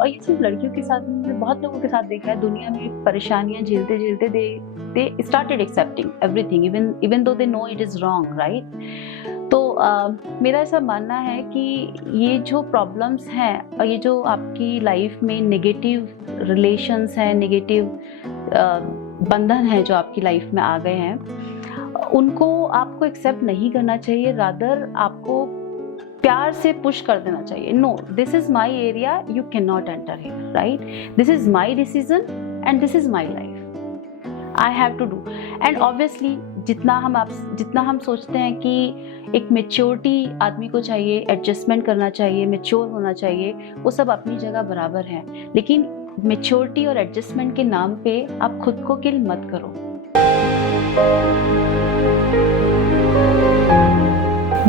और ये सिर्फ लड़कियों के साथ नहीं, मैंने बहुत लोगों के साथ देखा है, दुनिया में परेशानियां झेलते झेलते they started accepting everything even though they know it is wrong, right? तो मेरा ऐसा मानना है कि ये जो प्रॉब्लम्स हैं और ये जो आपकी लाइफ में नेगेटिव रिलेशंस हैं, नेगेटिव बंधन है जो आपकी लाइफ में आ गए हैं, उनको आपको एक्सेप्ट नहीं करना चाहिए, रादर आपको प्यार से पुश कर देना चाहिए। No, this is my area, you can not enter here, right? This is my decision and this is my life, I have to do. And obviously जितना हम सोचते हैं कि एक मेच्योरिटी आदमी को चाहिए, एडजस्टमेंट करना चाहिए, मेच्योर होना चाहिए, वो सब अपनी जगह बराबर है, लेकिन मेच्योरिटी और एडजस्टमेंट के नाम पे आप खुद को किल मत करो।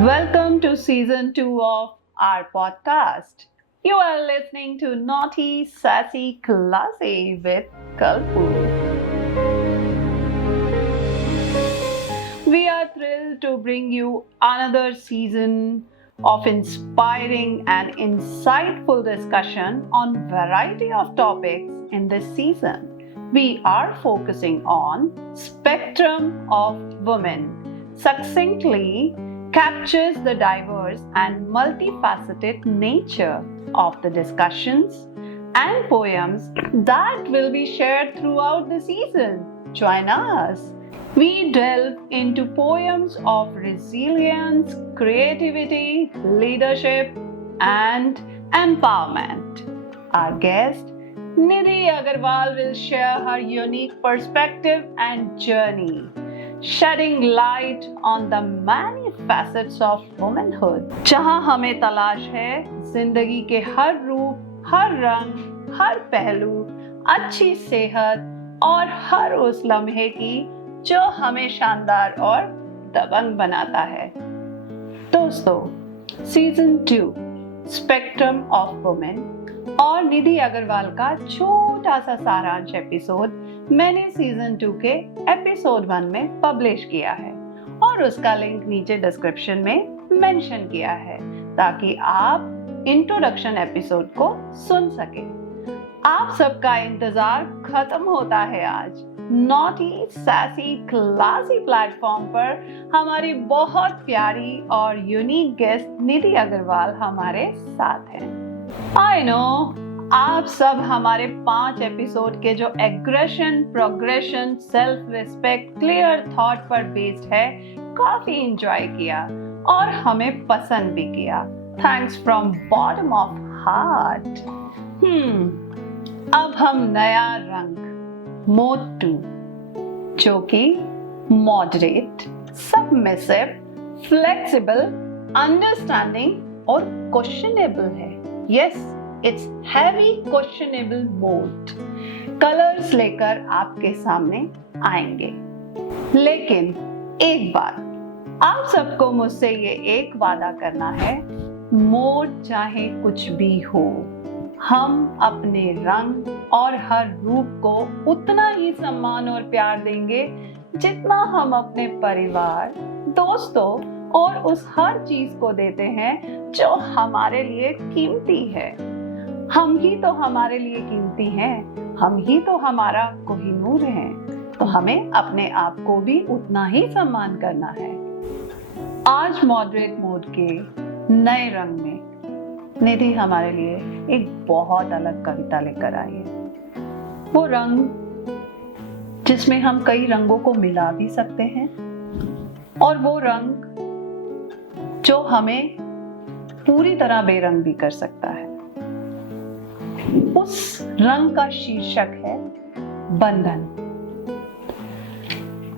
Welcome to season 2 of our podcast. You are listening to Naughty, Sassy, Classy with Kalpu. We are thrilled to bring you another season of inspiring and insightful discussion on variety of topics in this season. We are focusing on spectrum of women, succinctly captures the diverse and multifaceted nature of the discussions and poems that will be shared throughout the season. Join us. We delve into poems of resilience, creativity, leadership, and empowerment. Our guest, Nidhi Agarwal, will share her unique perspective and journey, shedding light on the many facets of womanhood. जहाँ हमें तलाश है जिंदगी के हर रूप, हर रंग, हर पहलू, अच्छी सेहत और हर उस लम्हे की जो हमें शानदार और दबंग बनाता है। दोस्तों, सीजन 2 स्पेक्ट्रम ऑफ वुमेन और निधि अग्रवाल का छोटा सा सारांश एपिसोड मैंने सीजन 2 के एपिसोड 1 में पब्लिश किया है और उसका लिंक नीचे डिस्क्रिप्शन में मेंशन किया है ताकि आप इंट्रोडक्शन एपिसोड को सुन सके। आप सबका इंतजार खत्म होता है आज नॉटी सैसी क्लासी प्लेटफॉर्म पर हमारी बहुत प्यारी और यूनिक गेस्ट निधि अग्रवाल हमारे साथ हैं। आई नो आप सब हमारे 5 एपिसोड के जो aggression, progression, self respect, clear thought पर बेस्ड है काफी एंजॉय किया और हमें पसंद भी किया। Thanks from bottom of heart. अब हम नया रंग मोड 2 जो कि मॉडरेट, सबमिसिव, फ्लेक्सिबल, अंडरस्टैंडिंग और क्वेश्चनेबल है। Yes, it's heavy questionable mode. Colours लेकर आपके सामने आएंगे, लेकिन एक बात आप सबको मुझसे ये एक वादा करना है, मोड चाहे कुछ भी हो, हम अपने रंग और हर रूप को उतना ही सम्मान और प्यार देंगे जितना हम अपने परिवार, दोस्तों और उस हर चीज को देते हैं जो हमारे लिए कीमती है। हम ही तो हमारे लिए कीमती हैं, हम ही तो हमारा कोहिनूर हैं, तो हमें अपने आप को भी उतना ही सम्मान करना है। आज मॉडरेट मोड के नए रंग में निधि हमारे लिए एक बहुत अलग कविता लेकर आई है। वो रंग जिसमें हम कई रंगों को मिला भी सकते हैं और वो रंग जो हमें पूरी तरह बेरंग भी कर सकता है। उस रंग का शीर्षक है बंधन।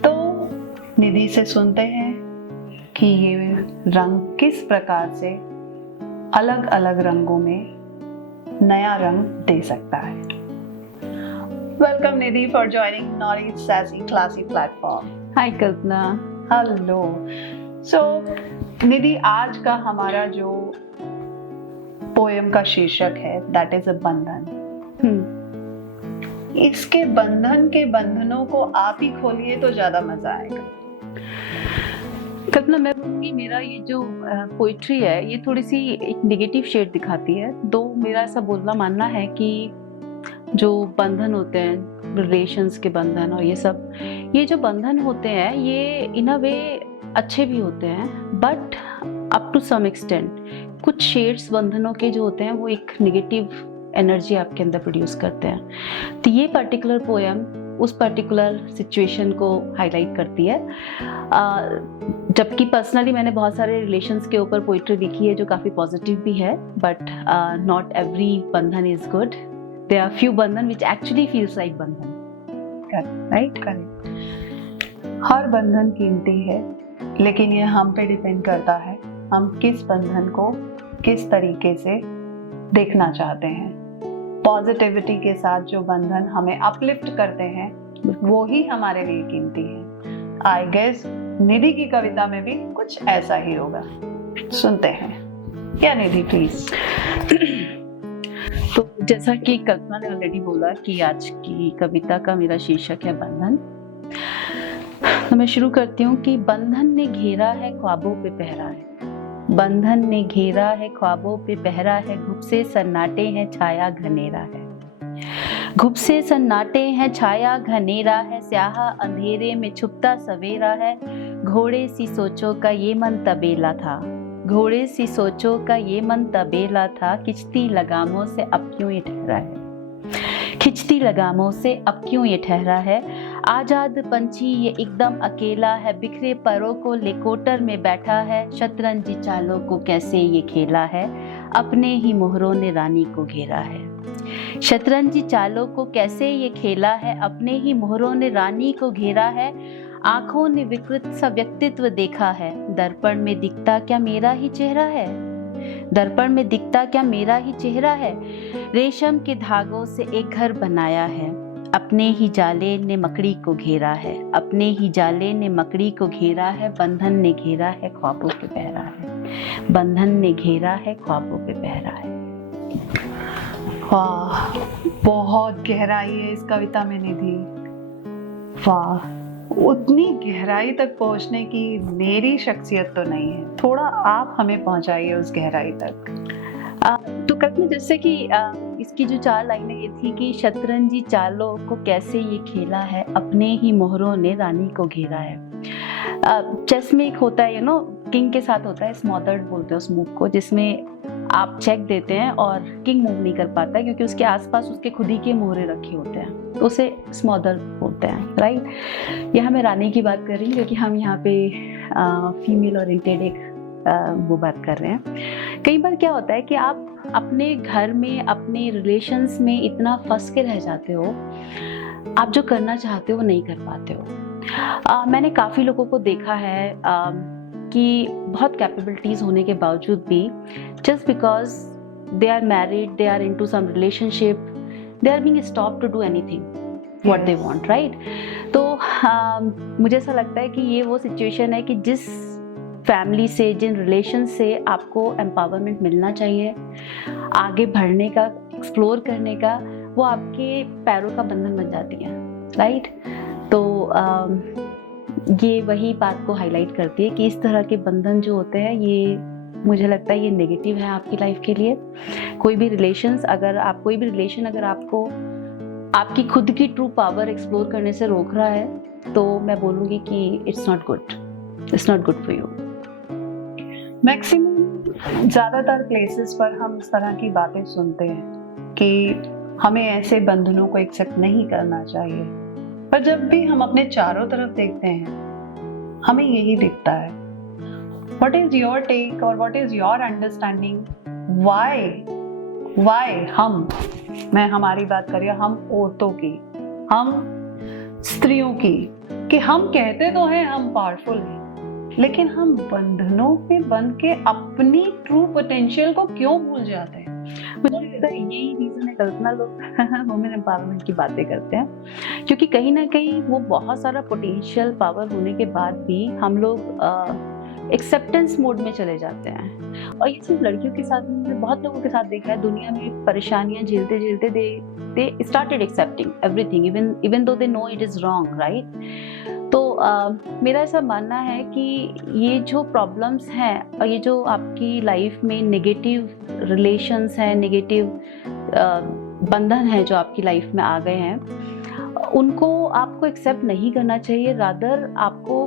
तो निधि से सुनते हैं कि ये रंग किस प्रकार से अलग अलग रंगों में नया रंग दे सकता है। Welcome Nidhi for joining naughty sassy classy platform. Hi Kalpana. Hello. So Nidhi, आज का हमारा जो पोएम का शीर्षक है दैट इज अ बंधन। इसके बंधन के बंधनों को आप ही खोलिए तो ज्यादा मजा आएगा। कल्पना, मैं बोलूंगी मेरा ये जो पोइट्री है ये थोड़ी सी एक नेगेटिव शेड दिखाती है। दो मेरा ऐसा बोलना मानना है कि जो बंधन होते हैं, रिलेशंस के बंधन और ये जो बंधन होते हैं ये इन अ वे अच्छे भी होते हैं, but up to some extent कुछ शेड्स बंधनों के जो होते हैं वो एक नेगेटिव एनर्जी आपके अंदर प्रोड्यूस करते हैं। तो ये पर्टिकुलर पोएम उस पर्टिकुलर सिचुएशन को हाईलाइट करती है। जबकि पर्सनली मैंने बहुत सारे रिलेशंस के ऊपर पोइट्री लिखी है जो काफ़ी पॉजिटिव भी है, बट नॉट एवरी बंधन is good. There are few बंधन विच एक्चुअली फील्स लाइक बंधन, राइट? हर बंधन कीमती है, लेकिन ये हम पे डिपेंड करता है हम किस बंधन को किस तरीके से देखना चाहते हैं। पॉजिटिविटी के साथ जो बंधन हमें अपलिफ्ट करते हैं वो ही हमारे लिए कीमती है। आई गेस निधि की कविता में भी कुछ ऐसा ही होगा। सुनते हैं क्या निधि, प्लीज। तो जैसा कि कल्पना ने ऑलरेडी बोला कि आज की कविता का मेरा शीर्षक है बंधन, तो मैं शुरू करती हूँ कि बंधन ने घेरा है ख्वाबों पे पहरा है, बंधन ने घेरा है ख्वाबों पे पहरा है, घुपसे सन्नाटे हैं छाया घनेरा है, घुपसे सन्नाटे हैं छाया घनेरा है, स्याह अंधेरे में छुपता सवेरा है, घोड़े सी सोचों का ये मन तबेला था, घोड़े सी सोचों का ये मन तबेला था, खिंचती लगामों से अब क्यों ये ठहरा है, खिंचती लगामों से अब क्यों ये ठहरा है, आजाद पंछी ये एकदम अकेला है, बिखरे परों को लेकोटर में बैठा है, शतरंजी चालों को कैसे ये खेला है, अपने ही मोहरों ने रानी को घेरा है, शतरंजी चालों को कैसे ये खेला है, अपने ही मोहरों ने रानी को घेरा है, आंखों ने विकृत सा व्यक्तित्व देखा है, दर्पण में दिखता क्या मेरा ही चेहरा है, दर्पण में दिखता क्या मेरा ही चेहरा है, रेशम के धागों से एक घर बनाया है, अपने ही जाले ने मकड़ी को घेरा है, अपने ही जाले ने मकड़ी को घेरा है, बंधन ने घेरा है ख्वाबों पे पहरा है, बंधन ने घेरा है ख्वाबों पे पहरा है। वाह, बहुत गहराई है इस कविता में निधि। वाह, उतनी गहराई तक पहुंचने की मेरी शख्सियत तो नहीं है, थोड़ा आप हमें पहुंचाइए उस गहराई तक। तो कल्पना जैसे कि इसकी जो 4 लाइनें ये थी कि शतरंजी चालों को कैसे ये खेला है, अपने ही मोहरों ने रानी को घेरा है। चेस में एक होता है किंग के साथ होता है स्मॉदर्ड बोलते हैं उस मूव को, जिसमें आप चेक देते हैं और किंग मूव नहीं कर पाता क्योंकि उसके आसपास उसके खुद ही के मोहरे रखे होते हैं, तो उसे स्मॉदर्ड बोलते हैं, राइट। यहाँ मैं रानी की बात कर रही हूँ क्योंकि हम यहाँ पे फीमेल ओरिएंटेड एक वो बात कर रहे हैं। कई बार क्या होता है कि आप अपने घर में अपने रिलेशंस में इतना फंस के रह जाते हो, आप जो करना चाहते हो वो नहीं कर पाते हो। मैंने काफ़ी लोगों को देखा है कि बहुत कैपेबिलिटीज होने के बावजूद भी just because they are married, they are into some relationship, they are being stopped to do anything what they want, right. तो मुझे ऐसा लगता है कि ये वो सिचुएशन है कि जिस फैमिली से, जिन रिलेशन से आपको एम्पावरमेंट मिलना चाहिए, आगे बढ़ने का, एक्सप्लोर करने का, वो आपके पैरों का बंधन बन जाती है, राइट। तो ये वही बात को हाईलाइट करती है कि इस तरह के बंधन जो होते हैं ये मुझे लगता है ये नेगेटिव है आपकी लाइफ के लिए। कोई भी रिलेशन अगर आपको आपकी खुद की ट्रू पावर एक्सप्लोर करने से रोक रहा है तो मैं बोलूँगी कि it's not good for you. Maximum ज़्यादातर प्लेसेस पर हम इस तरह की बातें सुनते हैं कि हमें ऐसे बंधनों को एक्सेप्ट नहीं करना चाहिए, पर जब भी हम अपने चारों तरफ देखते हैं हमें यही दिखता है। What is your take और what is your understanding? Why मैं हमारी बात करिए, हम औरतों की, हम स्त्रियों की, कि हम कहते तो हैं हम पावरफुल हैं, लेकिन हम बंधनों पे बंध के अपनी ट्रू पोटेंशियल को क्यों भूल जाते हैं? मुझे लगता है यही रीजन है कल्पना, लोग वुमेन एम्पावरमेंट की बातें करते हैं क्योंकि कहीं ना कहीं वो बहुत सारा पोटेंशियल पावर होने के बाद भी हम लोग एक्सेप्टेंस मोड में चले जाते हैं। और ये सिर्फ लड़कियों के साथ नहीं, मैंने बहुत लोगों के साथ देखा है, दुनिया में परेशानियां झेलते झेलते they started accepting everything even though they know it is wrong, right. तो मेरा ऐसा मानना है कि ये जो प्रॉब्लम्स हैं और ये जो आपकी लाइफ में नेगेटिव रिलेशंस हैं, नेगेटिव बंधन हैं जो आपकी लाइफ में आ गए हैं, उनको आपको एक्सेप्ट नहीं करना चाहिए, रादर आपको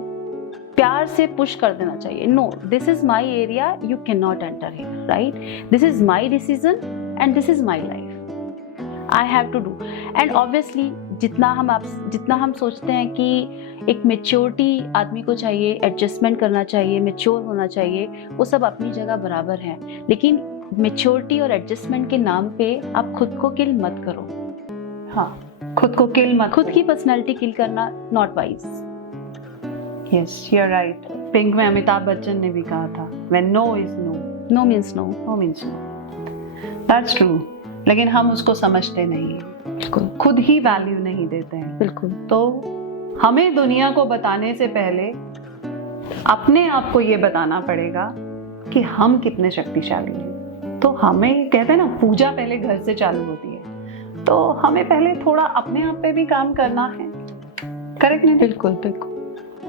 प्यार से पुश कर देना चाहिए। No, this is my area, you can not enter here, right? This is my decision and this is my life, I have to do. And obviously जितना हम सोचते हैं कि एक मेच्योरिटी आदमी को चाहिए, एडजस्टमेंट करना चाहिए, मेच्योर होना चाहिए, वो सब अपनी जगह बराबर है, लेकिन मेच्योरिटी और एडजस्टमेंट के नाम पे आप खुद को किल मत करो। हाँ, खुद को किल मत, खुद की पर्सनालिटी किल करना not wise. Yes, you're right. Pink में अमिताभ बच्चन ने भी कहा था, when no is no, no means no, no means no. That's true. लेकिन हम उसको समझते नहीं हैं, बिल्कुल, खुद ही वैल्यू नहीं देते हैं। बिल्कुल। तो हमें दुनिया को बताने से पहले अपने आप को ये बताना पड़ेगा कि हम कितने शक्तिशाली हैं। तो हमें कहते हैं ना, पूजा पहले घर से चालू होती है, तो हमें पहले थोड़ा अपने आप पे भी काम करना है। करेक्ट नहीं? बिल्कुल, बिल्कुल।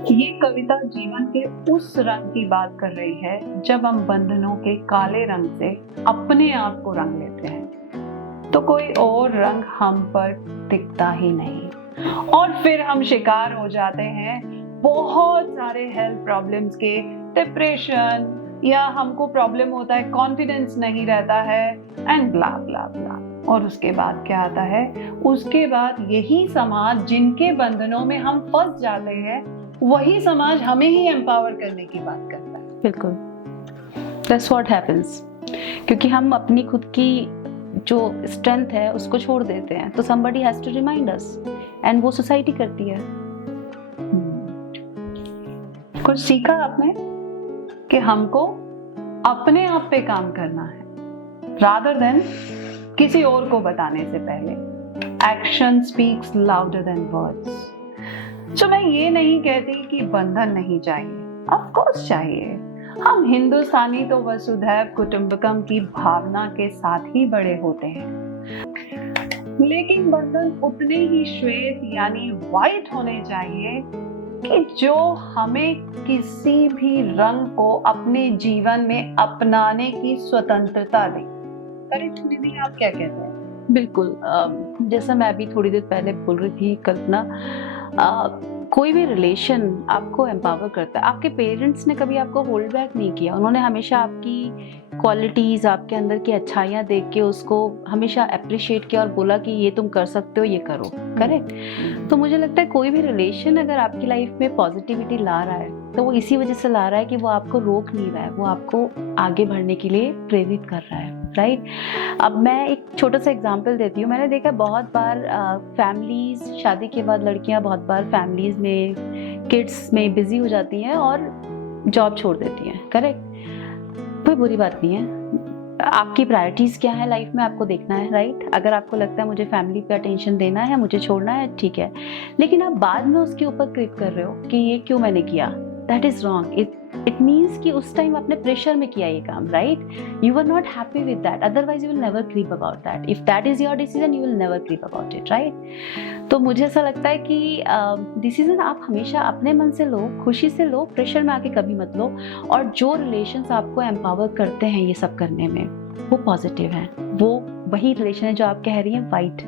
ये कविता जीवन के उस रंग की बात कर रही है जब हम बंधनों के काले रंग से अपने आप को रंग लेते हैं, तो कोई और रंग हम पर टिकता ही नहीं, और फिर हम शिकार हो जाते हैं बहुत सारे हेल्थ प्रॉब्लम्स के, डिप्रेशन, या हमको प्रॉब्लम होता है, कॉन्फिडेंस नहीं रहता है, एंड ब्ला ब्ला ब्ला। और उसके बाद क्या आता है? उसके बाद यही समाज जिनके बंधनों में हम फंस जाते हैं, वही समाज हमें ही एम्पावर करने की बात करता है। बिल्कुल, दैट्स व्हाट हैपेंस। क्योंकि हम अपनी खुद की जो स्ट्रेंथ है उसको छोड़ देते हैं, तो somebody has to remind us, and वो सोसाइटी करती है। कुछ सीखा आपने कि हमको अपने आप पे काम करना है, rather than किसी और को बताने से पहले। Action speaks louder than words. तो मैं ये नहीं कहती कि बंधन नहीं चाहिए, ऑफ कोर्स चाहिए। हम हिंदुस्तानी तो वसुधैव कुटुंबकम की भावना के साथ ही बड़े होते हैं, लेकिन बंधन उतने ही श्वेत यानी व्हाइट होने चाहिए कि जो हमें किसी भी रंग को अपने जीवन में अपनाने की स्वतंत्रता दे। करेक्ट दीदी, आप क्या कहते हैं? बिल्कुल, जैसा मैं अभी थोड़ी देर पहले बोल रही थी कल्पना, कोई भी रिलेशन आपको एम्पावर करता है। आपके पेरेंट्स ने कभी आपको होल्ड बैक नहीं किया, उन्होंने हमेशा आपकी क्वालिटीज, आपके अंदर की अच्छाइयाँ देख के उसको हमेशा अप्रिशिएट किया और बोला कि ये तुम कर सकते हो, ये करो। करेक्ट? तो मुझे लगता है कोई भी रिलेशन अगर आपकी लाइफ में पॉजिटिविटी ला रहा है तो वो इसी वजह से ला रहा है कि वो आपको रोक नहीं रहा है, वो आपको आगे बढ़ने के लिए प्रेरित कर रहा है, राइट? अब मैं एक छोटा सा एग्जांपल देती हूँ। मैंने देखा बहुत बार फैमिलीज, शादी के बाद लड़कियाँ बहुत बार फैमिलीज में, किड्स में बिजी हो जाती हैं और जॉब छोड़ देती हैं। करेक्ट? कोई बुरी बात नहीं है, आपकी प्रायोरिटीज़ क्या है लाइफ में आपको देखना है, राइट? अगर आपको लगता है मुझे फैमिली पे अटेंशन देना है, मुझे छोड़ना है, ठीक है, लेकिन आप बाद में उसके ऊपर क्रिप कर रहे हो कि ये क्यों मैंने किया, that is wrong. It means कि उस टाइम आपने प्रेशर में किया ये काम, right? You are not happy with that, otherwise you will never creep about that. If that is your decision you will never creep about it, right? तो मुझे ऐसा लगता है कि डिसीजन आप हमेशा अपने मन से लो, खुशी से लो, प्रेशर में आके कभी मत लो। और जो रिलेशंस आपको एम्पावर करते हैं ये सब करने में, वो पॉजिटिव हैं, वो वही रिलेशन है जो आप कह रही हैं, वाइट,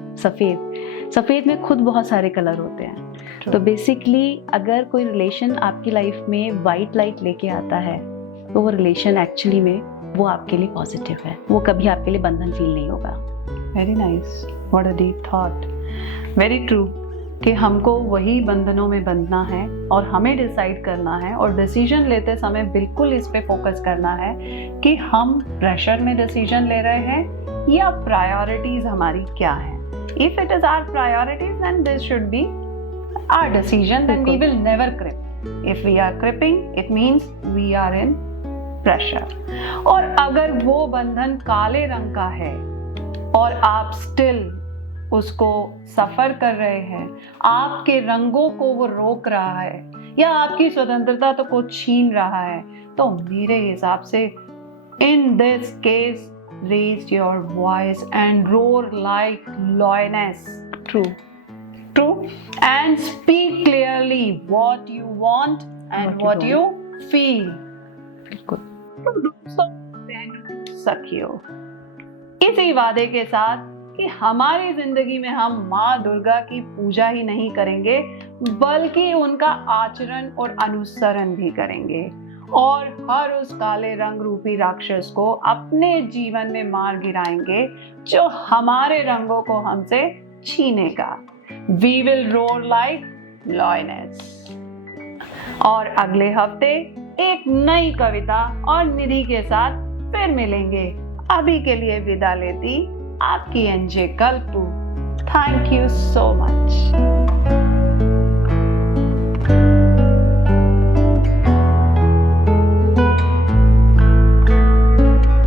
सफ़ेद में खुद बहुत सारे कलर होते हैं। तो बेसिकली अगर कोई रिलेशन आपकी लाइफ में वाइट लाइट लेके आता है तो वो रिलेशन एक्चुअली में वो आपके लिए पॉजिटिव है, वो कभी आपके लिए बंधन फील नहीं होगा। Very nice, what a deep thought, very true, कि हमको वही बंधनों में बंधना है और हमें डिसाइड करना है, और डिसीजन लेते समय बिल्कुल इस पे फोकस करना है कि हम प्रेशर में डिसीजन ले रहे हैं या प्रायोरिटीज हमारी क्या है। If it is our priorities then this should be our decision, then we will never crip. If we are cripping, it means we are in pressure. और अगर वो बंधन काले रंग का है और आप still उसको सफर कर रहे हैं, आपके रंगों को वो रोक रहा है या आपकी स्वतंत्रता तो को छीन रहा है, तो मेरे हिसाब से in this case raise your voice and roar like lioness. True. True. And speak clearly what you want and what you feel. बिल्कुल। तो दोस्तों, सखियों, इसी वादे के साथ कि हमारी जिंदगी में हम माँ दुर्गा की पूजा ही नहीं करेंगे, बल्कि उनका आचरण और अनुसरण भी करेंगे और हर उस काले रंग रूपी राक्षस को अपने जीवन में मार गिराएंगे जो हमारे रंगों को हमसे छीनेगा। We will roar like lioness। और अगले हफ्ते एक नई कविता और निधि के साथ फिर मिलेंगे। अभी के लिए विदा लेती आपकी NJ कल्पू। Thank you so much.